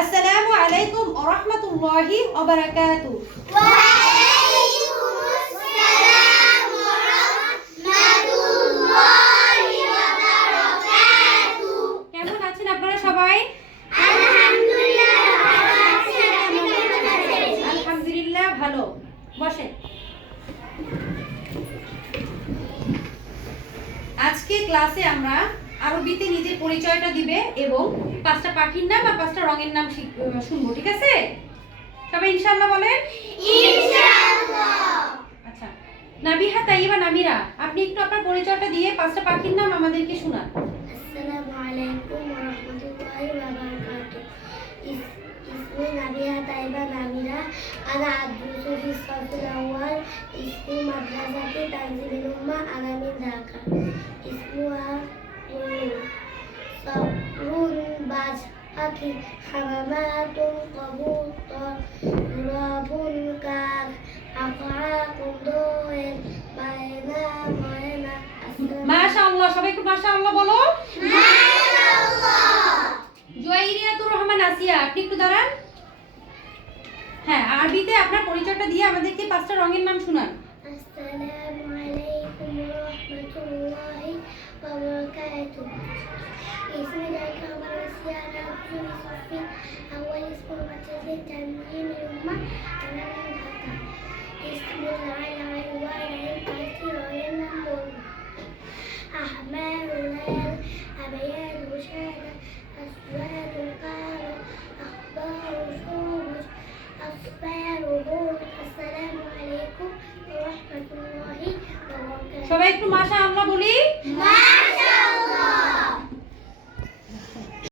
আসসালামু আলাইকুম ওয়া রাহমাতুল্লাহি ওয়া বারাকাতুহু। ওয়া আলাইকুমুস সালাম ওয়া রাহমাতুল্লাহি ওয়া বারাকাতুহু। কেমন আছেন আপনারা সবাই? আলহামদুলিল্লাহ ভালো আছি। আপনি কেমন আছেন? আলহামদুলিল্লাহ ভালো। বসেন। আজকে ক্লাসে আমরা আরবিতে নিজের পরিচয়টা দিবে এবং 5টা পাখির নাম আর 5টা রঙের নাম শুনবো, ঠিক আছে? সবাই ইনশাআল্লাহ বলেন। ইনশাআল্লাহ। আচ্ছা, নাবিহা তাইবা নামিরা, আপনি একটু আপনার পরিচয়টা দিয়ে 5টা পাখির নাম আমাদেরকে শোনান। আসসালামু আলাইকুম ওয়া রাহমাতুল্লাহি ওয়া বারাকাতুহু। اسمي نبيها طيبة نميرة. أنا أدرس في الصف الأول. اسم مدرسة تنزيل الأمة. أنا من ذاكر. اسمها صقر باز أكل حمامات قبوطة غراب كاف أقعاق دوين بينا بينا. মাশাআল্লাহ, সবাই একটু মাশাআল্লাহ বলো। মাশাআল্লাহ। জুয়াইরিয়াতুর রহমান আসিয়া, আপনি একটু দাঁড়ান। হ্যাঁ, আরবিতে আপনার পরিচয়টা দিয়ে আমাদেরকে 5টা রঙের নাম শোনান। আসসালামু আলাইকুম ওয়া রাহমাতুল্লাহি ওয়া বারাকাতুহু। اسمي القمر والسيارة في صفي أول اسم مدرسة تنظيم الأمة. أنا من ذاكر. اسم العين والعين كثير ينمون أحمر ليل أبيض شادة أسود قارة أخضر شمس أصفار هود. السلام عليكم ورحمة الله وبركاته. সবাই একটু মাশাআল্লাহ বলি।